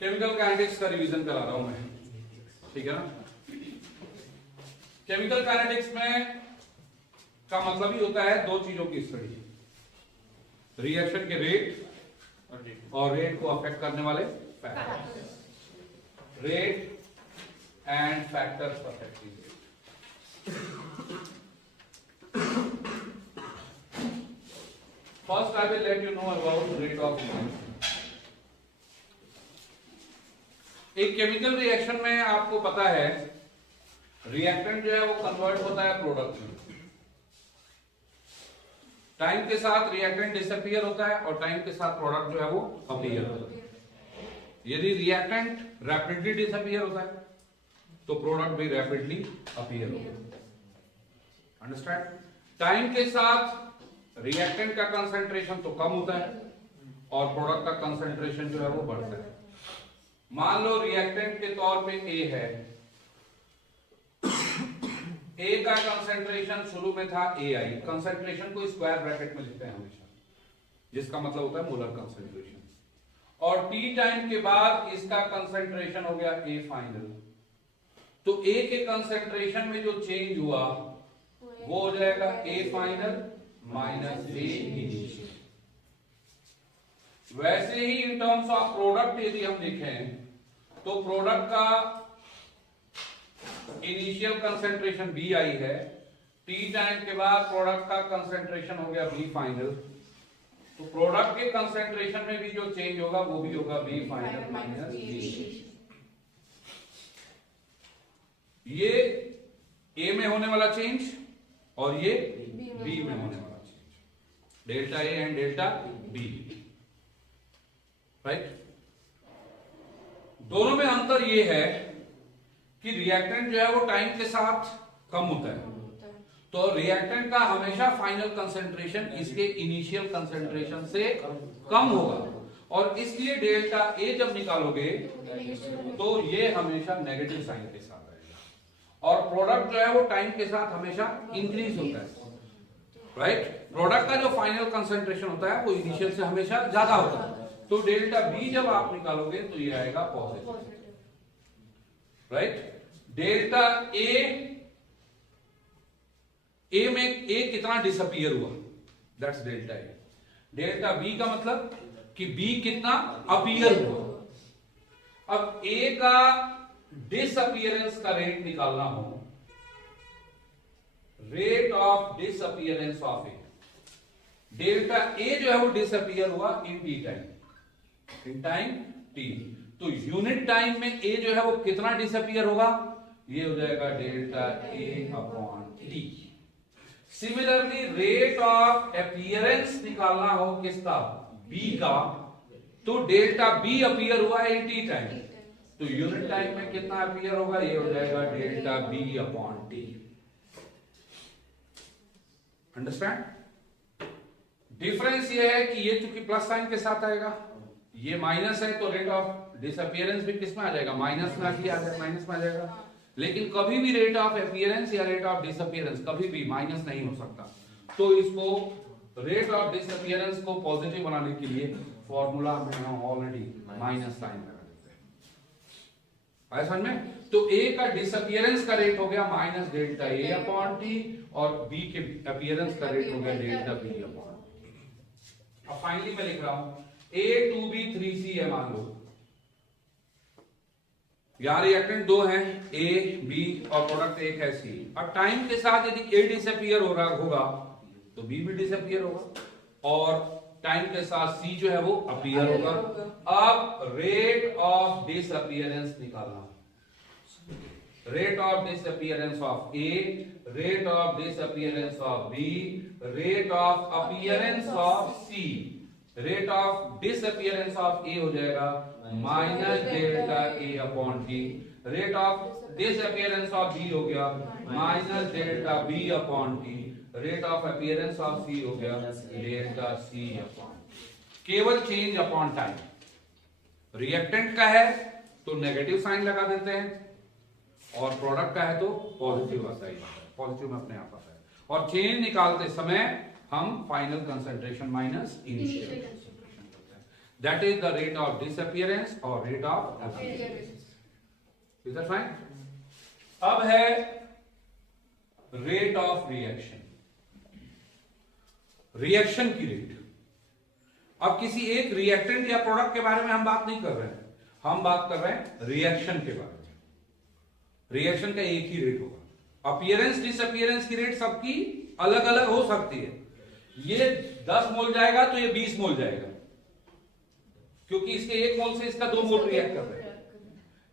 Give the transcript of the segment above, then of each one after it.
Chemical kinetics का revision करा रहा हूं मैं, ठीक है ना। केमिकल काइनेटिक्स में का मतलब ही होता है दो चीजों की स्टडी, रिएक्शन के रेट और रेट को अफेक्ट करने वाले factors, rate and factors affecting rate. First I will let you know about rate of reaction. एक केमिकल रिएक्शन में आपको पता है रिएक्टेंट जो है वो कन्वर्ट होता है प्रोडक्ट में। टाइम के साथ रिएक्टेंट डिसअपीयर होता है और टाइम के साथ प्रोडक्ट जो है वो अपीयर होता है। यदि रिएक्टेंट रैपिडली डिसअपीयर होता है तो प्रोडक्ट भी रैपिडली अपीयर होगा। अंडरस्टैंड? टाइम के साथ रिएक्टेंट का कंसंट्रेशन तो कम होता है और प्रोडक्ट का कंसंट्रेशन जो है वो बढ़ता है। मान लो रिएक्टेंट के तौर पे ए है, ए का कंसंट्रेशन शुरू में था AI, कंसंट्रेशन को स्क्वायर ब्रैकेट में लिखते हैं हमेशा, जिसका मतलब होता है मोलर कंसंट्रेशन, और T टाइम के बाद इसका कंसंट्रेशन हो गया A फाइनल। तो A के कंसंट्रेशन में जो चेंज हुआ वो हो जाएगा A final minus A initial. वैसे ही इन टर्म्स ऑफ प्रोडक्ट यदि हम देखें तो प्रोडक्ट का इनिशियल कंसंट्रेशन B आई है, T टाइम के बाद प्रोडक्ट का कंसंट्रेशन हो गया B फाइनल, तो प्रोडक्ट के कंसंट्रेशन में भी जो चेंज होगा वो भी होगा B फाइनल माइनस B। ये A में होने वाला चेंज और ये B में होने वाला change, delta A and delta B, right. दोनों में अंतर ये है कि रिएक्टेंट जो है वो टाइम के साथ कम होता है, तो रिएक्टेंट का हमेशा फाइनल कंसंट्रेशन इसके इनिशियल कंसंट्रेशन से कम होगा, और इसलिए डेल्टा ए जब निकालोगे तो ये हमेशा नेगेटिव साइन के साथ आएगा, और प्रोडक्ट जो है वो टाइम के साथ हमेशा इंक्रीज होता है, राइट। प्रोडक्ट का जो फाइनल कंसंट्रेशन होता है वो इनिशियल से हमेशा ज्यादा होता है, तो डेल्टा बी जब आप निकालोगे तो ये आएगा पॉजिटिव, राइट। डेल्टा ए में ए कितना डिसअपीयर हुआ, that's delta A. Delta B का मतलब कि बी कितना अपीयर हुआ। अब ए का डिसअपीयरेंस का रेट निकालना हो, rate of disappearance of A, delta A जो है वो डिसअपीयर हुआ in T time, in time T, तो यूनिट टाइम में ए जो है वो कितना डिसअपीयर होगा, ये हो जाएगा delta A upon T. Similarly rate of appearance निकालना हो किसका, बी का, तो डेल्टा बी अपीयर हुआ है इन टी टाइम, तो यूनिट टाइम में कितना अपीयर होगा, ये हो जाएगा delta B upon T. Understand? Difference ये है कि ये चूंकि प्लस साइन के साथ आएगा, ये माइनस है, तो रेट ऑफ डिसअपीयरेंस भी किस में आ जाएगा, माइनस में आ जाएगा, माइनस में आ जाएगा। लेकिन कभी भी रेट ऑफ अपीयरेंस या रेट ऑफ डिसअपीयरेंस कभी भी माइनस नहीं हो सकता, तो इसको रेट ऑफ डिसअपीयरेंस को पॉजिटिव बनाने के लिए फॉर्मूला में हम ऑलरेडी माइनस साइन लगा देते हैं, ऐसा में। तो ए का डिसअपीयरेंस का रेट हो गया minus delta A upon T, और बी के अपीयरेंस का रेट हो गया डेल्टा बी अपॉन टी। अब फाइनली मैं लिख रहा हूं A 2B 3C है, मान लो यहां रिएक्टेंट दो हैं A B और प्रोडक्ट एक है C। अब टाइम के साथ यदि A डिसअपीयर हो रहा होगा तो B भी डिसअपीयर होगा, और टाइम के साथ C जो है वो अपीयर होगा। अब रेट ऑफ डिसअपीयरेंस निकालना, rate of disappearance of A, rate of disappearance of B, rate of appearance of C। Rate of disappearance of A हो जाएगा minus delta A upon T, rate of disappearance of B हो गया minus delta B upon T, rate of appearance of C हो गया delta C upon. केवल change upon time. Reactant का है तो नेगेटिव साइन लगा देते हैं, और प्रोडक्ट का है तो पॉजिटिव आता है, पॉजिटिव में अपने आप आता है, और चेंज निकालते समय हम final concentration minus initial concentration करते हैं। That is the rate of disappearance or rate of appearance. Is that fine? अब है rate of reaction. रिएक्शन की रेट. अब किसी एक रिएक्टेंट या प्रोडक्ट के बारे में हम बात नहीं कर रहे हैं, हम बात कर रहे हैं रिएक्शन के बारे में. रिएक्शन का एक ही रेट होगा. अपीयरेंस डिसअपीयरेंस की रेट सबकी अलग अलग हो सकती है. ये 10 मोल जाएगा तो ये 20 मोल जाएगा, क्योंकि इसके 1 मोल से इसका 2 मोल रिएक्ट कर रहे हैं.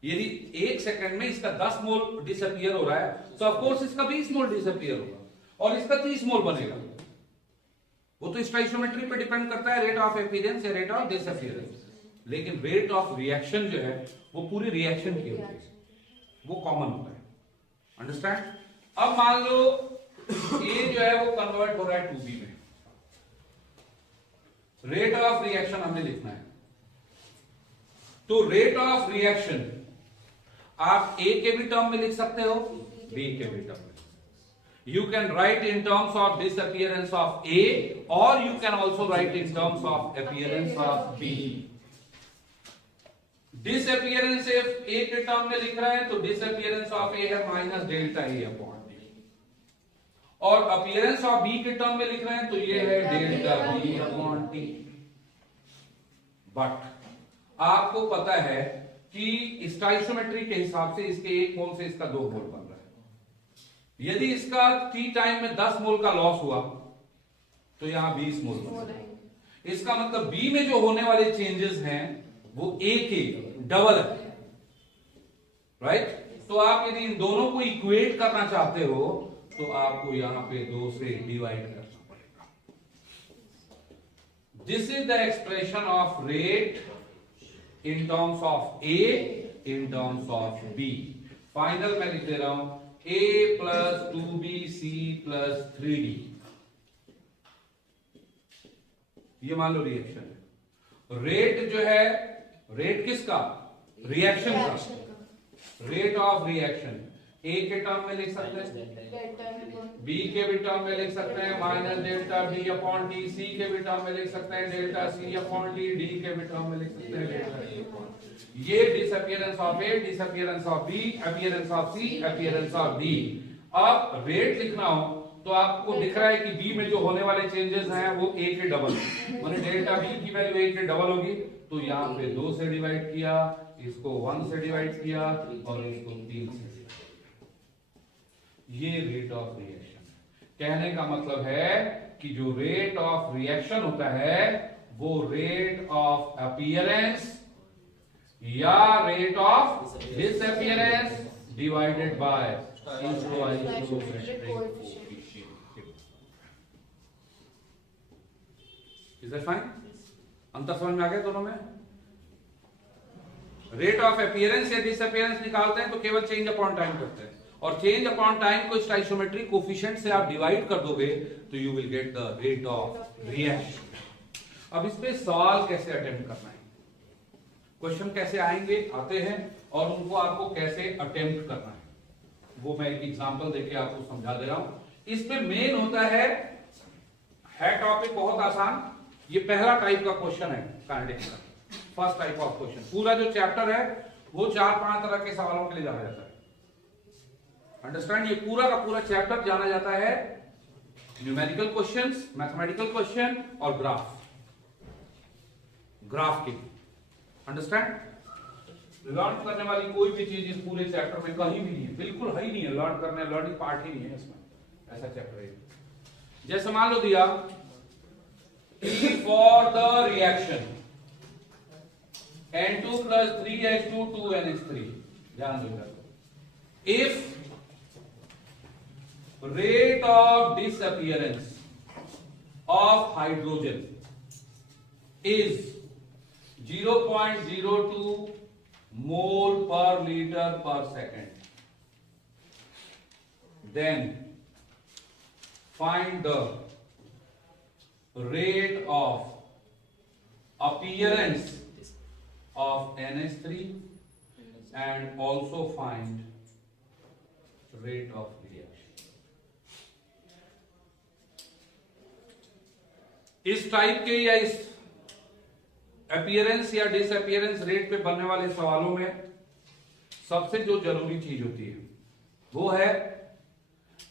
यदि 1 सेकंड में इसका 10 मोल डिसअपियर हो रहा है तो ऑफ कोर्स इसका 20 मोल डिसअपियर होगा और इसका 30 मोल बनेगा. वो तो स्टोइकियोमेट्री पे डिपेंड करता है, रेट ऑफ अपीयरेंस या रेट ऑफ डिसअपियरेंस. लेकिन रेट ऑफ रिएक्शन जो है वो पूरी रिएक्शन की होती है, वो कॉमन होता है. अंडरस्टैंड? अब मान लो ए जो है वो कन्वर्ट हो रहा है 2B में. रेट ऑफ रिएक्शन हमने लिखना है. तो रेट ऑफ रिएक्शन आप ए के भी टर्म में लिख सकते हो, बी के भी टर्म में. You can write in terms of disappearance of A, or you can also write in terms of appearance of B. Disappearance if A के टर्म में लिख रहा है तो disappearance of A है minus delta A upon B, और appearance of B के term में लिख रहे हैं तो ये है delta B upon T. But आपको पता है कि स्टोइकियोमेट्री के हिसाब से इसके 1 मोल से इसका 2 मोल बन रहा है. यदि इसका T टाइम में 10 मोल का लॉस हुआ तो यहां 20 मोल बन. इसका मतलब B में जो होने वाले चेंजेस हैं वो A के डबल है. राइट? तो आप यदि इन दोनों को इक्वेट करना चाहते हो तो आपको यहां पे 2 से डिवाइड करना पड़ेगा. This is the expression of rate in terms of A, in terms of B. Final मैं लिख दे रहा हूं A plus 2BC plus 3D. ये मान लो रिएक्शन है. रेट जो है, रेट किसका? रिएक्शन का. रेट ऑफ रिएक्शन A के टर्म में लिख सकते हैं, B के भी टर्म में लिख सकते हैं minus delta B upon T, C के भी टर्म में लिख सकते हैं delta C upon T, D के भी टर्म में लिख सकते हैं डेल्टा D अपॉन. ये disappearance of A, disappearance of B, appearance of C, appearance of D. अब रेट लिखना हो तो आपको दिख रहा है कि B में जो होने वाले चेंजेस हैं वो A के डबल, माने डेल्टा B की वैल्यू A के डबल होगी. तो यहाँ पे 2 से डिवाइड किया, इसको 1 से डिवाइड किया और इसको 3 से. ये रेट ऑफ रिएक्शन. कहने का मतलब है कि जो रेट ऑफ रिएक्शन होता है वो रेट ऑफ अपीयरेंस या rate of disappearance divided by stoichiometric coefficient. Is that fine? अंतर समझ में आ गया दोनों में? रेट ऑफ अपीयरेंस या डिसअपियरेंस निकालते हैं तो केवल चेंज अपॉन टाइम करते हैं, और चेंज अपॉन टाइम को स्टोइकियोमेट्रिक कोएफिशिएंट से आप डिवाइड कर दोगे तो you will get the rate of reaction. अब इस पे सवाल कैसे अटेम्प्ट करना है, क्वेश्चन कैसे आएंगे, आते हैं, और उनको आपको कैसे अटेम्प्ट करना है वो मैं एक एग्जांपल देके आपको समझा दे रहा हूं. इसमें मेन होता है टॉपिक बहुत आसान. ये पहला टाइप का क्वेश्चन है काइनेटिक्स का, फर्स्ट टाइप ऑफ क्वेश्चन. पूरा जो चैप्टर है वो 4-5 तरह के सवालों के लिए जाना जाता है. अंडरस्टैंड? ये पूरा का पूरा चैप्टर जाना जाता है न्यूमेरिकल क्वेश्चंस, मैथमेटिकल क्वेश्चन और ग्राफ के. अंडरस्टैंड? लर्न करने वाली कोई भी चीज इस पूरे चैप्टर में कहीं भी नहीं है, बिल्कुल है ही नहीं है. लर्निंग पार्ट ही नहीं है इसमें, ऐसा चैप्टर है. जैसे मान लो दिया for the reaction N2 plus 3H2 2NH3. ध्यान दो. If rate of disappearance of hydrogen is 0.02 mole per liter per second, then find the rate of appearance of NH3 and also find rate of reaction. इस type के या इस appearance या disappearance rate पे बनने वाले सवालों में सबसे जो जरूरी चीज होती है वो है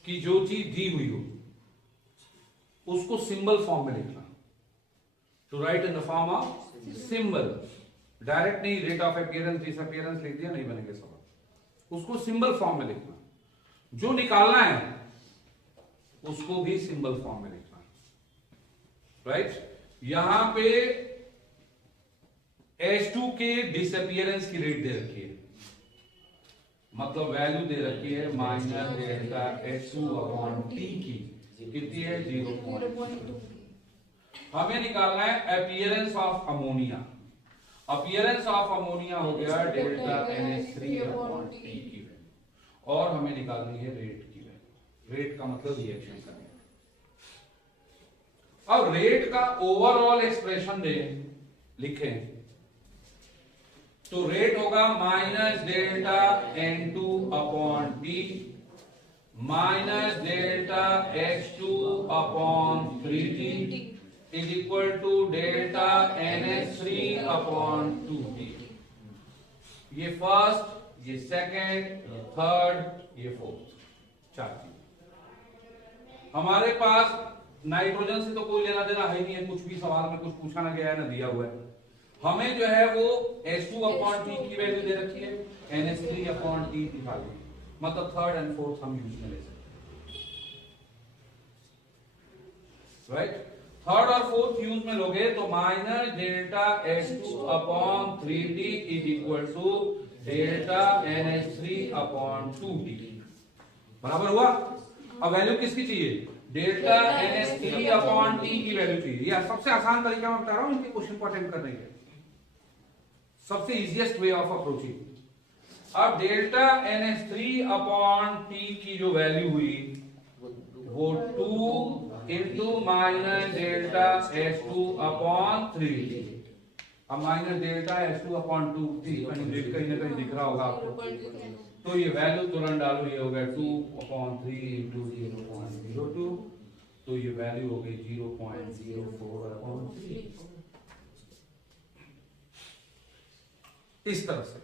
कि जो चीज दी हुई हो उसको सिंबल फॉर्म में लिखना। To write in the form of symbol, direct नहीं रेट ऑफ अपीयरेंस डिसअपीयरेंस लिख दिया, नहीं बनेंगे सवाल। उसको सिंबल फॉर्म में लिखना, जो निकालना है उसको भी सिंबल फॉर्म में लिखना। राइट, यहां पे H2 के डिसअपीयरेंस की रेट दे रखी है, मतलब वैल्यू दे रखी है minus delta H2 upon T की, कितनी है 0.2। हमें निकालना है appearance of ammonia. Appearance of ammonia हो गया डेल्टा NH3 अपॉन T की वैल्यू, और हमें निकालनी है रेट की वैल्यू। रेट का मतलब रिएक्शन का। अब रेट का ओवरऑल एक्सप्रेशन दे लिखें तो रेट होगा minus delta N2 upon T minus delta H2 upon 3T is equal to delta NH3 upon 2T। ये फर्स्ट, ये सेकंड, ये थर्ड, ये फोर्थ, चार चीज। हमारे पास नाइट्रोजन से तो कोई लेना देना है नहीं है, कुछ भी सवाल में कुछ पूछा ना गया है ना दिया हुआ है। हमें जो है वो H2 अपॉन T की वैल्यू दे रखी है, NH3 अपॉन T निकाली, मतलब थर्ड एंड फोर्थ हम यूज में ले सकते हैं। राइट, थर्ड और फोर्थ यूज में लोगे तो minus delta H2 upon 3T is equal to delta NH3 upon 2T। बराबर हुआ। अब वैल्यू किसकी चाहिए? डेल्टा NH3 अपॉन T की वैल्यू चाहिए। यह सबसे आसान तरीका मैं बता रहा हूं इनके क्वेश्चन को अटेम्प्ट करने के, सबसे इजीएस्ट वे ऑफ अप्रोचिंग। अब डेल्टा NH3 अपॉन T की जो वैल्यू हुई वो 2 into minus delta H2 upon 3T। अब minus delta H2 upon 2T कहीं ना कहीं दिख रहा होगा आपको, तो ये वैल्यू तुरंत डालो, ये हो गया 2 अपॉन 3 इंटू 0.02, तो ये वैल्यू हो गई 0.04 अपॉन 3। इस तरह से।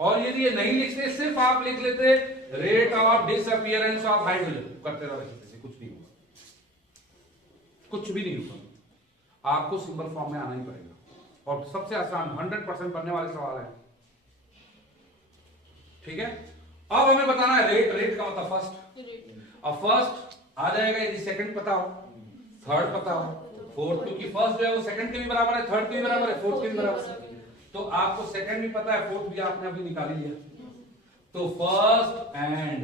और यदि ये नहीं लिखते, सिर्फ आप लिख लेते rate of disappearance of hydrogen, करते रहे, कुछ नहीं होगा, कुछ भी नहीं होगा। आपको सिंबल फॉर्म में आना ही पड़ेगा, और सबसे आसान 100% बनने वाले सवाल है। ठीक है, अब हमें बताना है रेट। रेट का मतलब फर्स्ट। अब फर्स्ट आ जाएगा यदि सेकंड पता हो, थर्ड पता हो, फोर्थ, क्योंकि फर्स्ट जो है वो सेकंड के भी बराबर है, थर्ड के भी बराबर है, फोर्थ के भी बराबर है। तो आपको सेकंड भी पता है, फोर्थ भी आपने अभी निकाल लिया। तो फर्स्ट एंड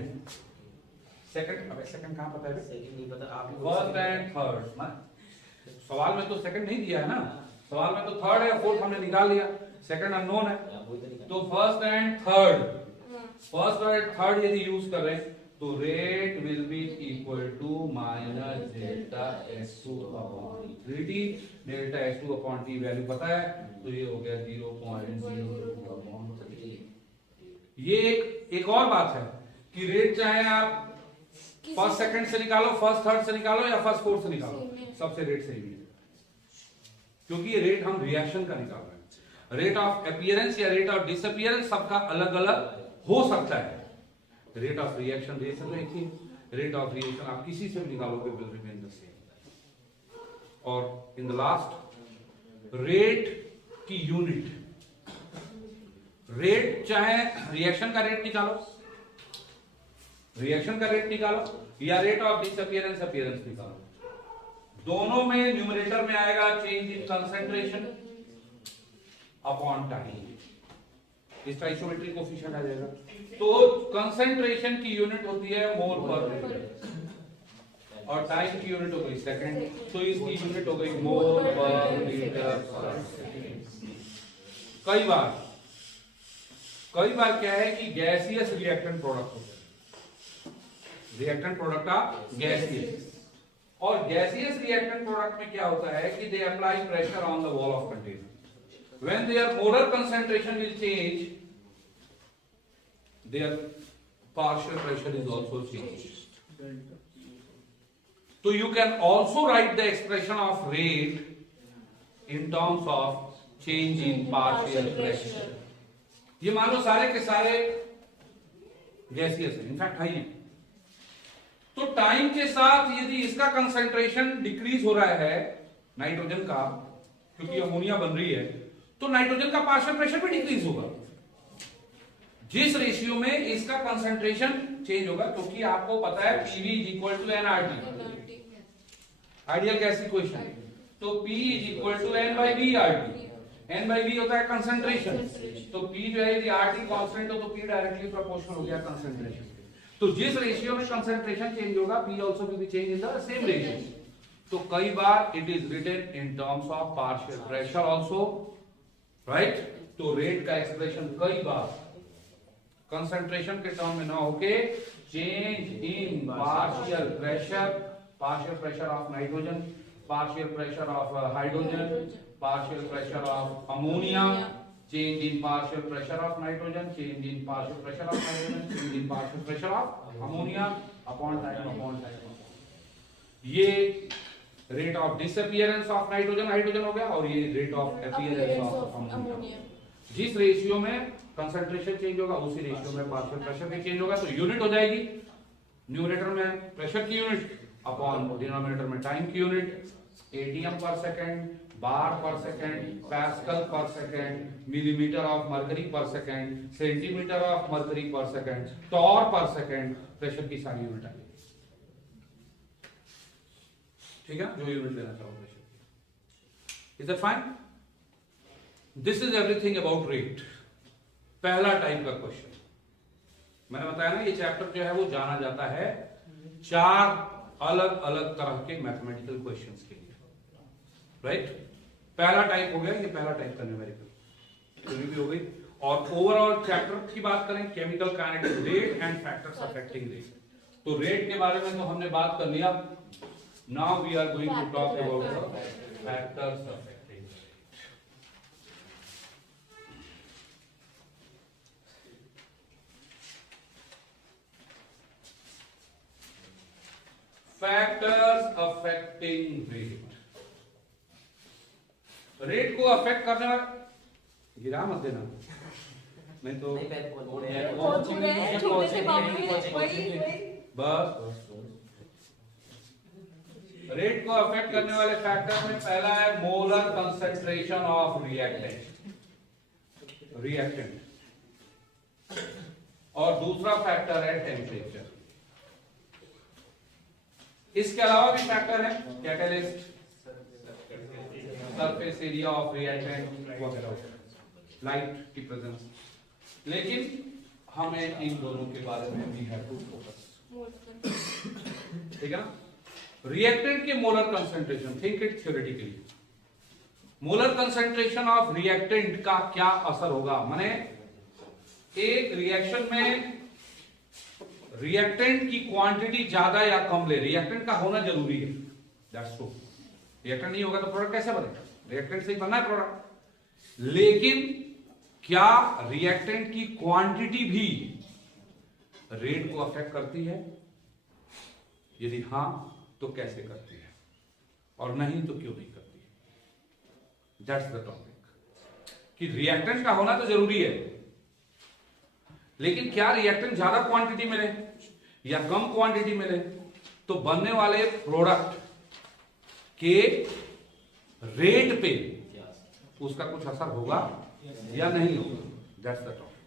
सेकंड, अब सेकंड कहां पता है? सेकंड नहीं पता आपको। फर्स्ट एंड थर्ड ना, सवाल में तो सेकंड नहीं दिया है ना, सवाल में तो थर्ड है, फोर्थ हमने निकाल लिया, सेकंड अननोन है। तो फर्स्ट एंड थर्ड, फर्स्ट और थर्ड यदि यूज कर रहे हैं तो rate will be equal to minus delta H2 upon 3T। Delta H2 upon T value पता है, तो ये हो गया 0.02 अपॉन 3। ये एक और बात है कि रेट चाहे आप फर्स्ट सेकंड से निकालो, फर्स्ट थर्ड से निकालो या फर्स्ट फोर्थ से निकालो, सबसे रेट सही है, क्योंकि ये रेट हम रिएक्शन का निकाल रहे हैं। रेट ऑफ अपीयरेंस या रेट ऑफ डिसअपीयरेंस सबका अलग अलग हो सकता है। रेट ऑफ रिएक्शन तो एक ही, रेट ऑफ रिएक्शन आप किसी से भी निकालोगे विल रिमेन द सेम। और इन द लास्ट, रेट की यूनिट, रेट चाहे रिएक्शन का रेट निकालो, रिएक्शन का रेट निकालो, या रेट ऑफ डिसअपीयरेंस अपीयरेंस निकालो, दोनों में न्यूमरेटर में आएगा change in concentration upon time. इस आइसोमेट्रिक कोफिशिएंट आ जाएगा। तो कंसंट्रेशन की यूनिट होती है मोल पर लीटर और टाइम की यूनिट हो गई सेकंड, तो इसकी यूनिट हो गई मोल पर लीटर पर सेकंड। कई बार क्या है कि गैसियस रिएक्टेंट प्रोडक्ट होते हैं, रिएक्टेंट प्रोडक्ट ऑफ गैसियस, और गैसियस रिएक्टेंट प्रोडक्ट में क्या होता है कि they apply pressure on the wall of container. When their molar concentration will change, their partial pressure is also changed. So you can also write the expression of rate in terms of change in partial pressure. ये मान लो सारे के सारे gaseous है, in fact high है। तो time के साथ यदि इसका कंसंट्रेशन डिक्रीज हो रहा है नाइट्रोजन का, क्योंकि अमोनिया बन रही है, तो नाइट्रोजन का पार्शियल प्रेशर भी डिक्रीज होगा। जिस रेशियो में इसका कंसंट्रेशन चेंज होगा, क्योंकि आपको पता है PV is equal to nRT, ideal gas equation. तो P is equal to N by V RT। N by V होता है कंसंट्रेशन, तो P जो है यदि RT कांस्टेंट हो तो P डायरेक्टली प्रोपोर्शनल हो गया कंसंट्रेशन। तो जिस रेशियो में कंसंट्रेशन चेंज होगा, P also will be change in the same ratio. तो कई बार it is written in terms of partial pressure also, right. तो रेट का एक्सप्रेशन कई बार कंसंट्रेशन के टर्म में ना होके change in partial pressure of nitrogen, partial pressure of hydrogen, partial pressure of ammonia, change in partial pressure of nitrogen, change in partial pressure of hydrogen, change in partial pressure of ammonia upon time। ये rate of disappearance of nitrogen hydrogen हो गया, और ये rate of appearance of ammonia। जिस ratio में concentration change होगा उसी ratio में पार्शियल प्रेशर भी चेंज होगा। तो यूनिट हो जाएगी, न्यूमरेटर में प्रेशर की यूनिट अपॉन डिनोमिनेटर में टाइम की यूनिट, एटीएम पर सेकेंड, बार पर सेकेंड, पास्कल पर सेकेंड, मिलीमीटर ऑफ मरकरी पर सेकेंड, सेंटीमीटर ऑफ मरकरी पर सेकेंड, टॉर पर सेकेंड, प्रेशर की सारी यूनिट आएगी। ठीक है, जो यूनिट लेना चाहो प्रेशर की। Is that fine? This is everything about rate. पहला टाइप का क्वेश्चन मैंने बताया ना, ये चैप्टर जो है वो जाना जाता है 4 अलग अलग तरह के मैथमेटिकल क्वेश्चंस के लिए, राइट। पहला टाइप हो गया, ये पहला टाइप का न्यूमेरिकल भी हो गई। और ओवरऑल चैप्टर की बात करें, chemical kinetic rate and factors affecting rate. तो रेट के बारे में तो हमने बात कर लिया। Now we are going to talk about factors affecting. Factors affecting rate. Rate को अफेक्ट करने वाला, गिरा मत देना नहीं तो बस। रेट को अफेक्ट करने वाले फैक्टर में पहला है मोलर कंसंट्रेशन ऑफ रिएक्टेंट, और दूसरा फैक्टर है टेम्परेचर। इसके अलावा भी फैक्टर है catalyst, surface area of reactant वगैरह, लाइट की प्रेजेंस। लेकिन हमें इन दोनों के बारे में भी है टू फोकस, ठीक है ना। रिएक्टेंट के molar concentration, think it theoretically. Molar concentration of reactant का क्या असर होगा, माने एक रिएक्शन में रिएक्टेंट की क्वांटिटी ज्यादा या कम ले, रिएक्टेंट का होना जरूरी है, दैट्स ट्रू। रिएक्टेंट नहीं होगा तो प्रोडक्ट कैसे बनेगा, रिएक्टेंट से ही बनना है प्रोडक्ट। लेकिन क्या रिएक्टेंट की क्वांटिटी भी रेट को अफेक्ट करती है? यदि हां तो कैसे करती है, और नहीं तो क्यों नहीं करती है? That's the topic. कि रिएक्टेंट का होना तो जरूरी है, लेकिन क्या रिएक्टेंट ज्यादा क्वांटिटी में रहे या कम क्वांटिटी में रहे तो बनने वाले प्रोडक्ट के रेट पे उसका कुछ असर होगा या नहीं होगा? That's the topic.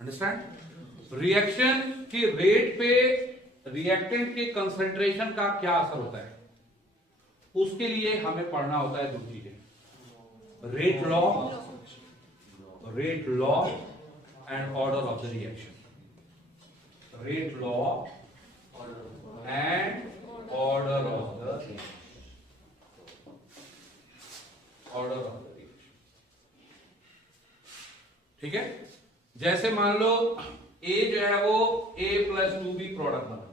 Understand? Reaction के रेट पे रिएक्टेंट के कंसंट्रेशन का क्या असर होता है, उसके लिए हमें पढ़ना होता है 2 चीजें, rate law and order of the reaction. Rate law and order of the reaction. ठीक है, जैसे मान लो A जो है वो A+2B प्रोडक्ट बना,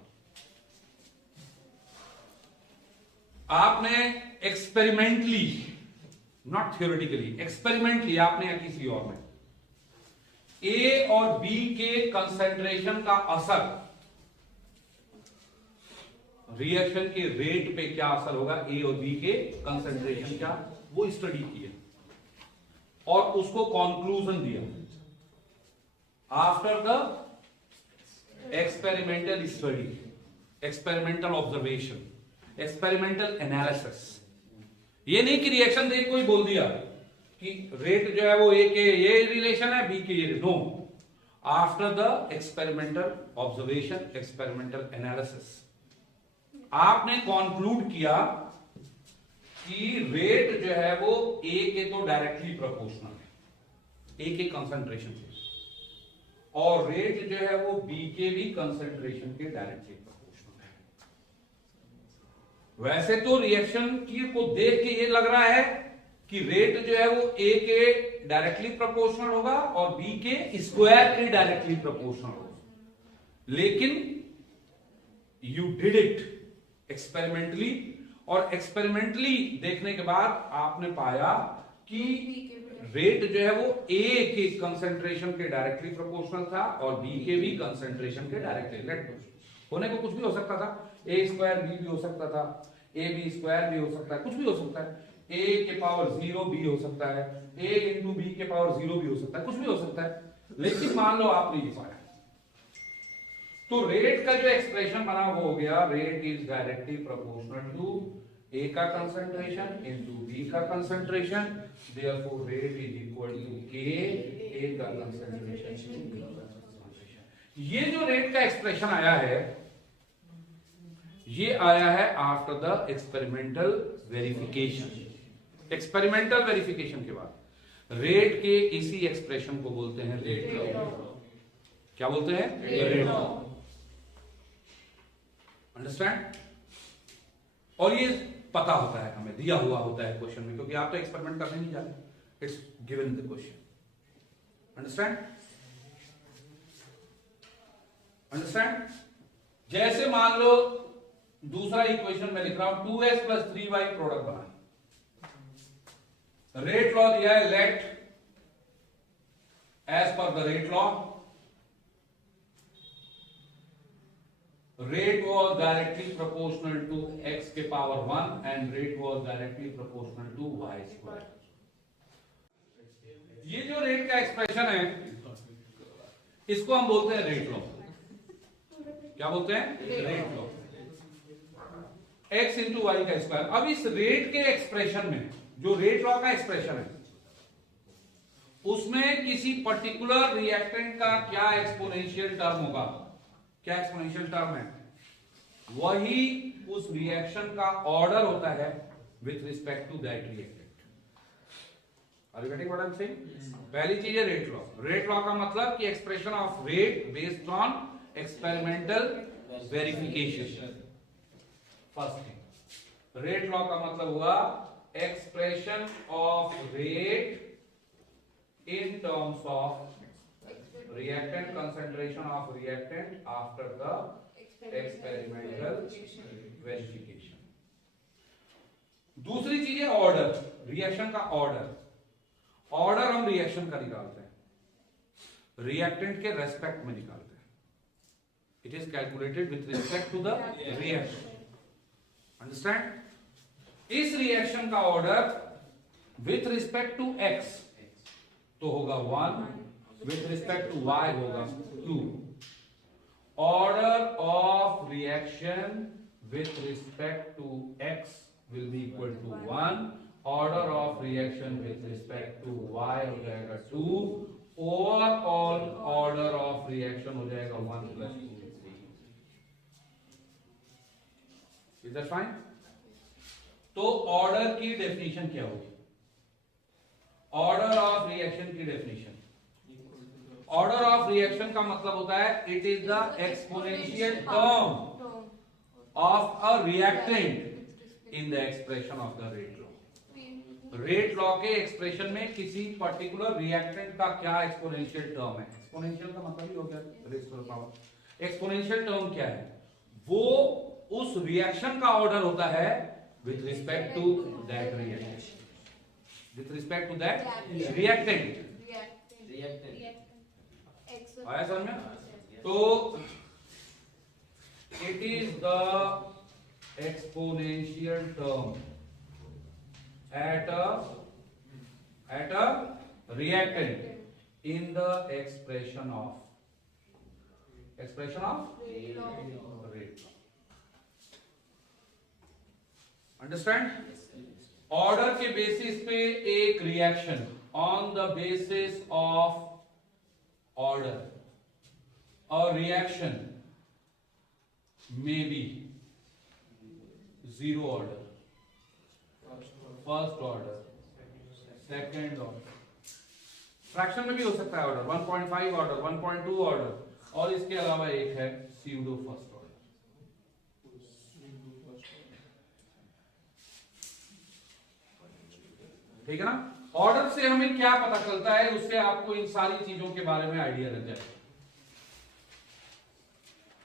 आपने एक्सपेरिमेंटली, नॉट थ्योरेटिकली, एक्सपेरिमेंटली आपने या किसी और में A और B के कंसंट्रेशन का असर रिएक्शन के रेट पे क्या असर होगा, A और B के कंसंट्रेशन का वो स्टडी की है और उसको कंक्लूजन दिया after the experimental study, experimental observation, experimental analysis. ये नहीं कि रिएक्शन देख कोई बोल दिया कि रेट जो है वो ए के ये रिलेशन है, बी के ये, no, after the experimental observation, experimental analysis आपने कंक्लूड किया कि रेट जो है वो ए के तो डायरेक्टली प्रोपोर्शनल है, ए के कंसंट्रेशन से, और रेट जो है वो बी के भी कंसंट्रेशन के डायरेक्टली प्रोपोर्शनल है। वैसे तो रिएक्शन की को देख के ये लग रहा है कि रेट जो है वो ए के डायरेक्टली प्रोपोर्शनल होगा और बी के स्क्वायर के डायरेक्टली प्रोपोर्शनल होगा, लेकिन यू डिड इट एक्सपेरिमेंटली, और एक्सपेरिमेंटली देखने के बाद आपने पाया कि रेट जो है वो ए के कंसंट्रेशन के डायरेक्टली प्रोपोर्शनल था और बी के भी कंसंट्रेशन के डायरेक्टली, होने को कुछ भी हो सकता था, ए स्क्वायर बी भी हो सकता था, ए बी स्क्वायर भी हो सकता है, कुछ भी हो सकता है, ए के पावर 0 बी हो सकता है, ए इंटू बी के पावर 0 भी हो सकता है, कुछ भी हो सकता है, लेकिन मान लो आपने ये पाया तो रेट का जो एक्सप्रेशन बना वो हो गया rate is directly proportional to A का कंसंट्रेशन इनटू बी का concentration, therefore rate is equal to A का कंसंट्रेशन टू बी का कंसंट्रेशन। ये जो रेट का एक्सप्रेशन आया है ये आया है after the experimental verification. Experimental verification के बाद रेट के इसी एक्सप्रेशन को बोलते हैं रेट लॉ। क्या बोलते हैं? Rate law. अंडरस्टैंड? और ये पता होता है, हमें दिया हुआ होता है क्वेश्चन में, क्योंकि आप तो एक्सपेरिमेंट करने नहीं जाते, it's given in the question. Understand? Understand? जैसे मान लो दूसरा इक्वेशन में लिख रहा हूं 2s + 3y प्रोडक्ट बना, रेट लॉ दिया है, लेट एज पर the rate law rate was directly proportional to x के power 1 and rate was directly proportional to y square। ये जो रेट का एक्सप्रेशन है इसको हम बोलते हैं रेट लॉ। क्या बोलते हैं? Rate law. x into Y का स्क्वायर। अब इस रेट के एक्सप्रेशन में जो रेट लॉ का एक्सप्रेशन है उसमें किसी पर्टिकुलर रिएक्टेंट का क्या एक्सपोनेंशियल टर्म होगा, क्या एक्सपोनेंशियल टर्म है, वही उस रिएक्शन का ऑर्डर होता है with respect to that reactant. Are you getting what I am saying? पहली चीज है रेट लॉ। रेट लॉ का मतलब कि expression of rate based on experimental verification. First thing, rate law का मतलब हुआ expression of rate in terms of reactant concentration of reactant after the experimental verification। दूसरी चीज है ऑर्डर, रिएक्शन का ऑर्डर। ऑर्डर हम रिएक्शन का निकालते हैं, रिएक्टेंट के रेस्पेक्ट में निकालते हैं। It is calculated with respect to the reaction. Understand? इस रिएक्शन का order with respect to x तो होगा 1, with respect to y होगा 2। order of reaction with respect to x will be equal to 1, order of reaction with respect to y हो जाएगा 2, overall order of reaction हो जाएगा 1 + 2 3। Is that fine? तो order की definition क्या होगी? Order of reaction की डेफिनेशन, ऑर्डर ऑफ रिएक्शन का मतलब होता है it is the exponential term of a reactant in the expression of the rate law. Rate law के एक्सप्रेशन में किसी पर्टिकुलर रिएक्टेंट का क्या एक्सपोनेंशियल टर्म है। एक्सपोनेंशियल का मतलब ही हो गया raise to the power. Exponential term क्या है? वो उस रिएक्शन का ऑर्डर होता है with respect to that reactant, with respect to that reactant. आया समझ में? तो it is the exponential term at a reactant in the expression of rate. Understand? Order के बेसिस पे एक reaction on the basis of order और reaction में बी zero order, first order, second order, fraction में भी हो सकता है ऑर्डर 1.5 ऑर्डर, 1.2 ऑर्डर, और इसके अलावा एक है स्यूडो फर्स्ट ऑर्डर। ठीक है ना? ऑर्डर से हमें क्या पता चलता है, उससे आपको इन सारी चीजों के बारे में आइडिया लग जाएगा।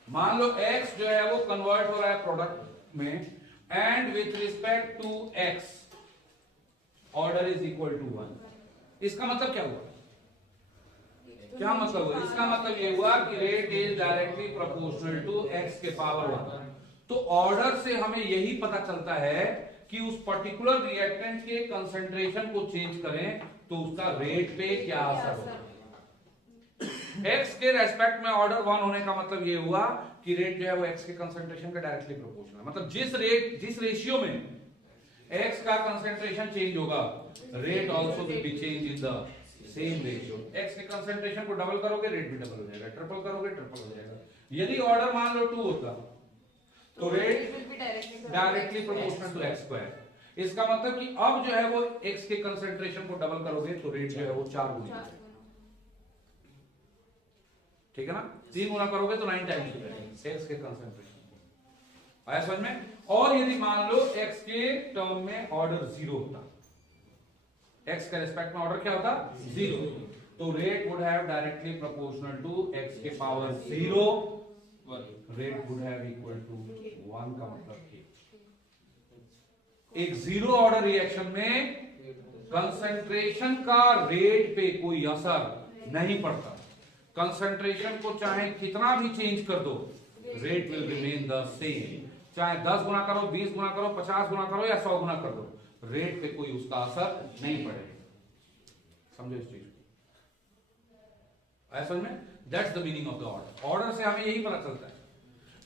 मान लो x जो है वो कन्वर्ट हो रहा है प्रोडक्ट में, and with respect to x order is equal to 1। इसका मतलब क्या हुआ? क्या मतलब हुआ? इसका मतलब ये हुआ कि rate is directly proportional to x के पावर 1। तो ऑर्डर से हमें यही पता चलता है कि उस पर्टिकुलर रिएक्टेंट के कंसंट्रेशन को चेंज करें तो उसका रेट पे क्या असर होगा। x के रेस्पेक्ट में ऑर्डर 1 होने का मतलब ये हुआ कि रेट जो है वो x के कंसंट्रेशन का डायरेक्टली प्रोपोर्शनल है। मतलब जिस रेशियो में x का कंसंट्रेशन चेंज होगा, rate also will be change in the same ratio. x के कंसंट्रेशन को डबल करोगे रेट भी डबल हो जाएगा, ट्रिपल करोगे ट्रिपल हो जाएगा। यदि ऑर्डर मान लो 2 होता तो rate directly proportional to x square. इसका मतलब कि अब जो है वो x के कंसंट्रेशन को डबल करोगे तो रेट जो है वो 4 गुना, ठीक है ना? 3 गुना करोगे तो 9 टाइम्स हो जाएगा x के कंसंट्रेशन को। आया समझ में? और यदि मान लो x के टर्म में ऑर्डर 0 होता, x के रिस्पेक्ट में ऑर्डर क्या होता? 0, तो rate would have directly proportional to x के power 0, rate would have equal to 1 का मतलब एक जीरो ऑर्डर रिएक्शन में कंसंट्रेशन का रेट पे कोई असर नहीं पड़ता। कंसंट्रेशन को चाहे कितना भी चेंज कर दो, rate will remain the same. चाहे 10 गुना करो, 20 गुना करो, 50 गुना करो या 100 गुना कर दो, रेट पे कोई उसका असर नहीं पड़ेगा। समझो इस चीज को? ऐसा में that's the meaning of the order. Order से हमें यही पता चलता है।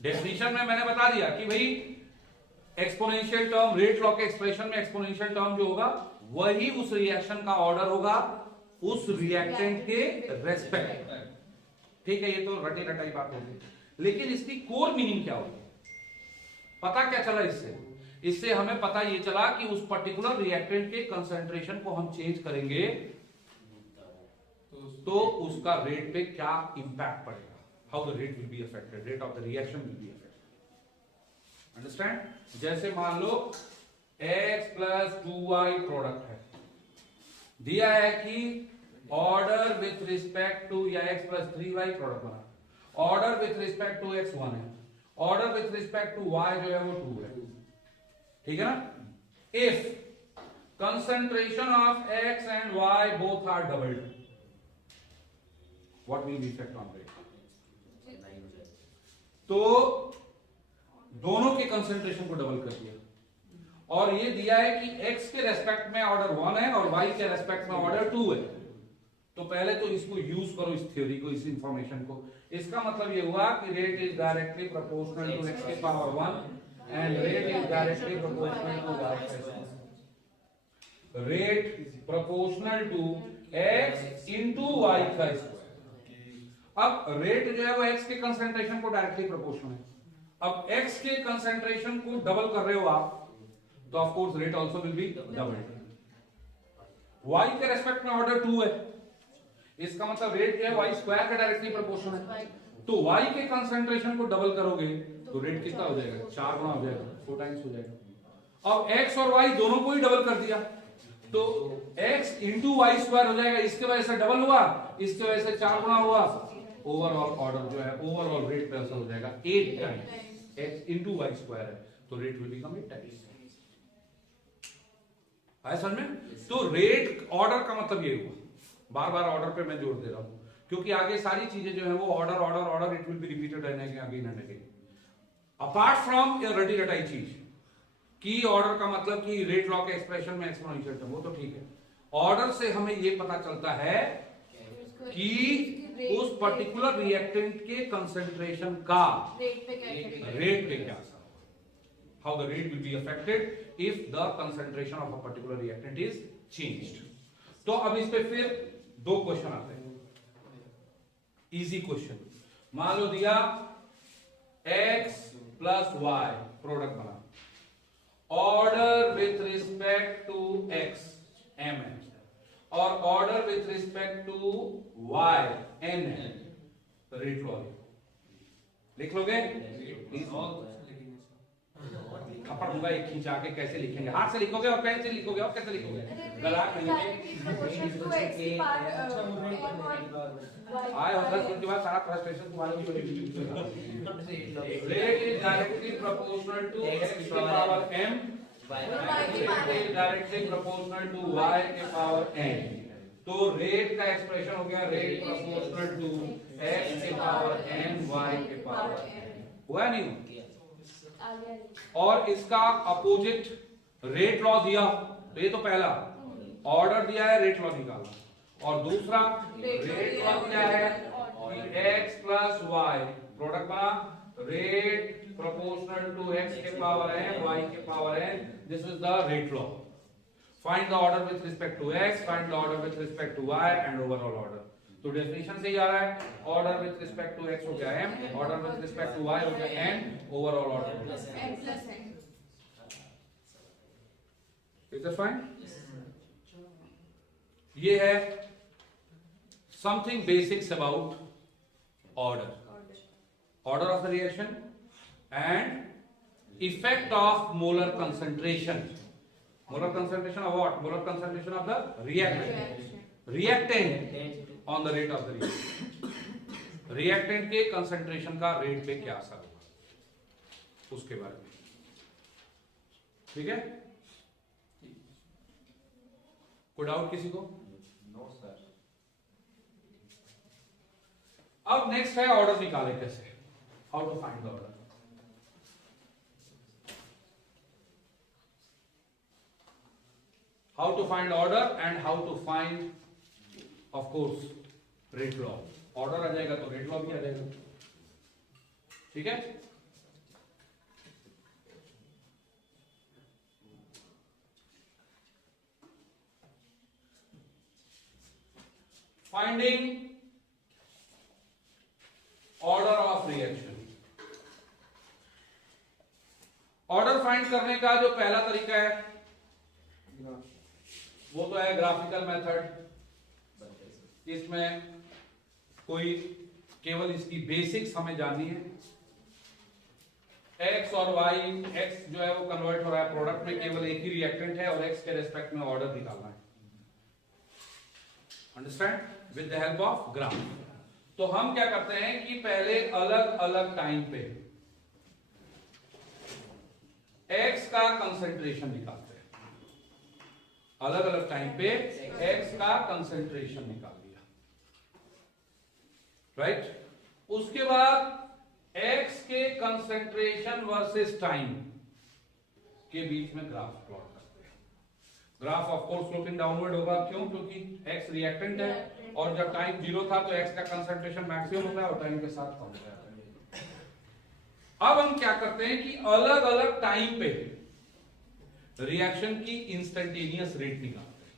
डेफिनेशन में मैंने बता दिया कि भाई एक्सपोनेंशियल टर्म, रेट लॉ के एक्सप्रेशन में एक्सपोनेंशियल टर्म जो होगा वही उस रिएक्शन का ऑर्डर होगा उस रिएक्टेंट के रेस्पेक्ट। ठीक है, ये तो रटी रटाई बात होगी, लेकिन इसकी कोर मीनिंग क्या होगी? पता क्या चला इससे? इससे हमें पता ये चला कि उस पर्टिकुलर रिएक्टेंट के कंसंट्रेशन को हम चेंज करेंगे तो उसका रेट पे क्या इंपैक्ट पड़ेगा, how the rate will be affected, rate of the reaction will be affected. Understand? जैसे मान लो x प्लस 2y प्रोडक्ट है, दिया है कि ऑर्डर विथ रिस्पेक्ट टू, या x प्लस 3y प्रोडक्ट बना, order with respect to x 1 है, order with respect to y जो है वो 2 है। ठीक है ना? If concentration of x and y both are doubled, what will be effect on rate? तो दोनों के कंसंट्रेशन को डबल कर दिया, और ये दिया है कि x के रेस्पेक्ट में ऑर्डर 1 है और y के रेस्पेक्ट में ऑर्डर 2 है। तो पहले तो इसको यूज करो, इस थ्योरी को, इस इंफॉर्मेशन को। इसका मतलब ये हुआ कि rate is directly proportional to x के power 1 and rate is directly proportional to y का square. Rate proportional to x into y का स्क्वायर। अब रेट जो है वो x के कंसंट्रेशन को डायरेक्टली प्रोपोर्शनल है। अब x के कंसंट्रेशन को डबल कर रहे हो आप, तो of course rate also will B doubled. y के रेस्पेक्ट में ऑर्डर 2 है, इसका मतलब रेट जो है y स्क्वायर का डायरेक्टली प्रोपोर्शनल है। तो y के कंसंट्रेशन को डबल करोगे तो रेट कितना हो जाएगा? 4 गुना हो जाएगा, 4 टाइम्स हो जाएगा। अब x और y दोनों को ही डबल कर दिया तो x इंटू वाई स्क्वायर हो जाएगा। इसके वजह से डबल हुआ, इसके वजह से 4 गुना हुआ। ओवरऑल ऑर्डर जो है, ओवरऑल रेट पे असर हो जाएगा 8 times. x into Y square है तो रेट विल बिकम 8 टाइम्स। आया समझ में? तो रेट ऑर्डर का मतलब ये हुआ। बार बार ऑर्डर पे मैं जोर दे रहा हूं क्योंकि आगे सारी चीजें जो है वो order order order, it will be repeated again and again. Apart from a रटी रटाई चीज, की ऑर्डर का मतलब कि रेट लॉ के एक्सप्रेशन में एक्सपोनेंशियल टर्म, वो तो ठीक है। ऑर्डर से हमें ये पता चलता है कि उस पर्टिकुलर रिएक्टेंट के कंसंट्रेशन का रेट पे क्या असर होगा, how the rate will be affected if the concentration of a particular reactant is changed. तो अब इस पे फिर दो क्वेश्चन आते हैं, इजी क्वेश्चन। मान लो दिया x प्लस y प्रोडक्ट बना, order with respect to x m है और order with respect to y n है, तो रेट लॉ लिख लोगे? खपड़ दूंगा एक खींचा के, कैसे लिखेंगे? हाथ से लिखोगे और पेन से लिखोगे और कैसे लिखोगे? गला आए और 10 मिनट के बाद सारा फ्रस्ट्रेशन तुम्हारे ऊपर rate is directly proportional to x के power m, directly proportional to y के पावर n। तो रेट का एक्सप्रेशन हो गया रेट प्रोपोर्शनल टू x के पावर n y के पावर n, हुआ नहीं? और इसका अपोजिट रेट लॉ दिया, तो ये तो पहला ऑर्डर दिया है, रेट लॉ निकाला, और दूसरा रेट लॉ दिया है कि x प्लस वाई प्रोडक्ट बना रेट प्रोपोर्शनल टू x के पावर n y के power n, this is the rate law. Find the order with respect to x, find the order with respect to y and overall order. तो definition से ही आ रहा है, order with respect to x हो गया m, order with respect to y हो गया n, overall order is that fine? ये है something basics about order, order of the reaction and effect of molar concentration. Molar concentration of what? Molar concentration of the reactant on the rate of the reactant. Reactant के concentration का rate पे क्या असर होगा उसके बारे में, ठीक है? कोई डाउट किसी को? No sir. अब नेक्स्ट है ऑर्डर निकाले कैसे, how to find the order. How to find order and how to find of course rate law. Order आ जाएगा तो रेट लॉ भी आ जाएगा, ठीक है? Finding order of reaction. Order find करने का जो पहला तरीका है वो तो है ग्राफिकल मेथड। इसमें कोई केवल इसकी बेसिक्स हमें जाननी है। x और y, x जो है वो कन्वर्ट हो रहा है प्रोडक्ट में, केवल एक ही रिएक्टेंट है और x के रेस्पेक्ट में ऑर्डर निकालना है, understand, with the help of graph. तो हम क्या करते हैं कि पहले अलग अलग टाइम पे x का कंसंट्रेशन निकालते हैं, अलग अलग टाइम पे x का कंसंट्रेशन निकाल दिया, राइट? उसके बाद x के कंसंट्रेशन वर्सेस टाइम के बीच में ग्राफ प्लॉट करते हैं। Graph of course sloping downward होगा, क्यों? क्योंकि x रिएक्टेंट है और जब टाइम 0 था तो x का कंसंट्रेशन मैक्सिमम होता है और टाइम के साथ कम होता है। अब हम क्या करते हैं कि अलग अलग टाइम पे रिएक्शन की इंस्टेंटेनियस रेट निकालते हैं,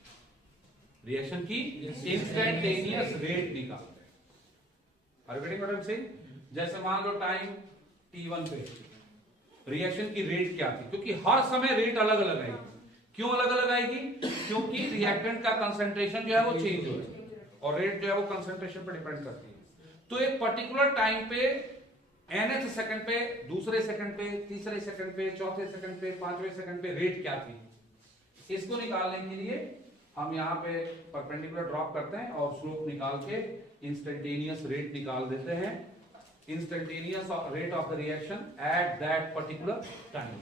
रिएक्शन की इंस्टेंटेनियस रेट निकालते हैं। Are you getting what I am saying? जैसे मान लो टाइम t1 पे रिएक्शन की रेट क्या थी, क्योंकि हर समय रेट अलग अलग आएगी। क्यों अलग अलग आएगी? क्योंकि रिएक्टेंट का कंसंट्रेशन जो है वो चेंज हो रहा है और रेट जो है वो कंसंट्रेशन पर डिपेंड करती है। तो एक पर्टिकुलर टाइम पे nth सेकंड पे, दूसरे सेकंड पे, तीसरे सेकंड पे, चौथे सेकंड पे, पांचवें सेकंड पे रेट क्या थी, इसको निकालने के लिए हम यहाँ पे परपेंडिकुलर ड्रॉप करते हैं और स्लोप निकाल के इंस्टेंटेनियस रेट निकाल देते हैं, instantaneous rate of the reaction at that particular time.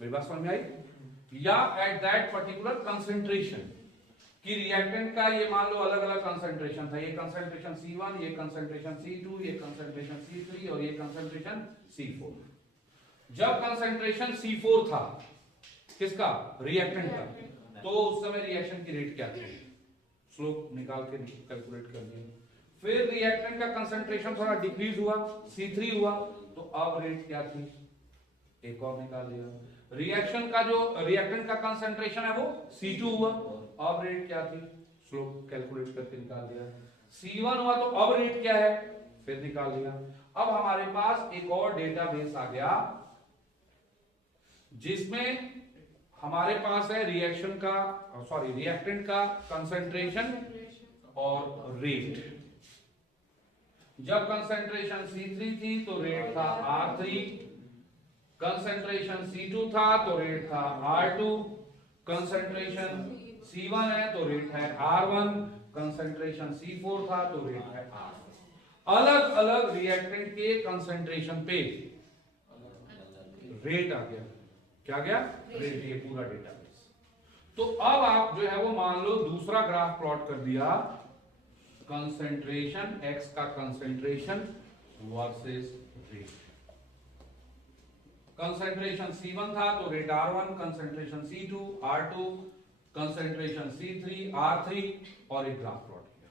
मेरी बात समझ में आई? या एट दैट पर्टिकुलर कंसंट्रेशन कि रिएक्टेंट का ये मान लो अलग अलग कंसंट्रेशन था, ये कंसंट्रेशन C1, ये कंसंट्रेशन C2, ये कंसंट्रेशन C3 और ये कंसंट्रेशन C4। जब कंसंट्रेशन C4 था, किसका, रिएक्टेंट का, तो उस समय रिएक्शन की रेट क्या थी, स्लोप निकाल के कैलकुलेट कर दिया। फिर रिएक्टेंट का कंसंट्रेशन थोड़ा डिक्रीज हुआ, C3 हुआ, तो अब रेट क्या थी, एक और निकाल लिया। रिएक्शन का जो रिएक्टेंट का कंसंट्रेशन है वो C2 हुआ, अब रेट क्या थी, स्लोप कैलकुलेट करके निकाल दिया। C1 हुआ, तो अब रेट क्या है, फिर निकाल लिया। अब हमारे पास एक और डेटाबेस आ गया जिसमें हमारे पास है रिएक्शन का, सॉरी रिएक्टेंट का कंसंट्रेशन और रेट। जब कंसंट्रेशन C3 थी तो रेट था R3, कंसंट्रेशन C2 था तो रेट था R2, कंसंट्रेशन C1 है तो रेट है R1, कंसंट्रेशन C4 था तो रेट है R4। अलग अलग रिएक्टेंट के कंसंट्रेशन पे रेट आ गया, क्या गया, रेट, ये पूरा डेटाबेस। तो अब आप जो है वो मान लो दूसरा ग्राफ प्लॉट कर दिया, कंसंट्रेशन, एक्स का concentration versus rate. Concentration C1 था तो rate R1, concentration C2 R2, concentration C3 R3, और एक ग्राफ प्लॉट किया।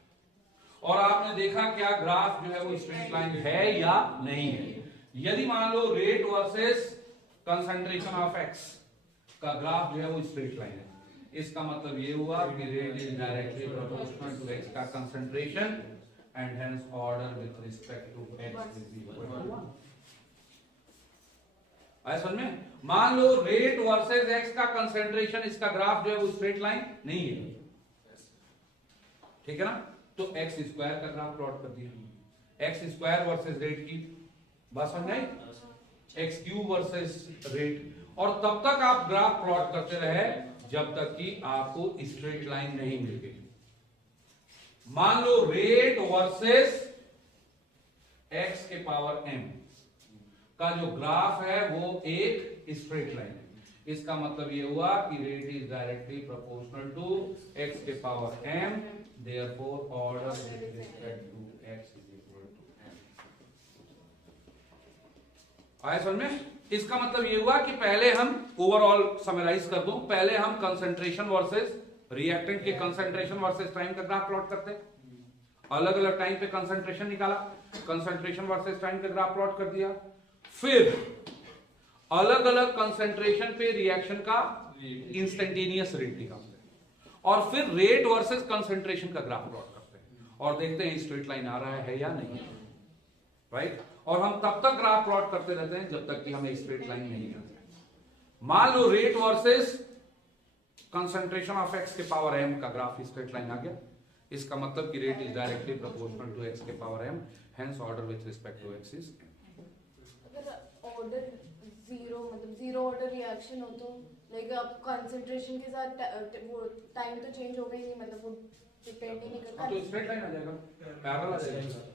और आपने देखा क्या ग्राफ जो है वो स्ट्रेट लाइन है या नहीं है। यदि मान लो rate versus concentration of X का ग्राफ जो है वो स्ट्रेट लाइन है, इसका मतलब ये हुआ कि rate is directly proportional to X का concentration and hence order with respect to X will be equal to 1। आया समझ में। मान लो रेट वर्सेस एक्स का कंसंट्रेशन, इसका ग्राफ जो है वो स्ट्रेट लाइन नहीं है, ठीक है ना, तो एक्स स्क्वायर का ग्राफ प्लॉट कर दिया, एक्स स्क्वायर वर्सेस रेट की बात समझ आई, एक्स क्यूब वर्सेस रेट, और तब तक आप ग्राफ प्लॉट करते रहे जब तक कि आपको स्ट्रेट लाइन नहीं मिल गई। मान लो रेट वर्सेस एक्स के पावर m का जो ग्राफ है वो एक स्ट्रेट लाइन है, इसका मतलब ये हुआ कि rate is directly proportional to X के power m, therefore order with respect to X is equal to m। आया समझ में। इसका मतलब ये हुआ कि पहले हम ओवरऑल समराइज कर दूं, पहले हम कंसंट्रेशन वर्सेस रिएक्टेंट के कंसंट्रेशन वर्सेस टाइम का ग्राफ प्लॉट करते हैं, अलग अलग टाइम पे कंसंट्रेशन निकाला, कंसंट्रेशन वर्सेस टाइम का ग्राफ प्लॉट कर दिया, फिर अलग अलग कंसंट्रेशन पे रिएक्शन का इंस्टेंटेनियस रेट निकालते हैं, और फिर रेट वर्सेस कंसंट्रेशन का ग्राफ प्लॉट करते हैं और देखते हैं स्ट्रेट लाइन आ रहा है या नहीं, राइट। और हम तब तक ग्राफ प्लॉट करते रहते हैं जब तक कि हमें स्ट्रेट लाइन नहीं आती। मान लो rate versus concentration of X के पावर m का ग्राफ स्ट्रेट लाइन आ गया, इसका मतलब कि rate is directly proportional to X के power m, hence order with respect to X is. अगर ऑर्डर जीरो, मतलब जीरो ऑर्डर रिएक्शन हो तो लाइक अब कंसंट्रेशन के साथ वो टाइम तो चेंज हो गई नहीं, मतलब वो डिपेंड ही नहीं करता, तो स्ट्रेट लाइन आ जाएगा, पैरेलल आ जाएगा।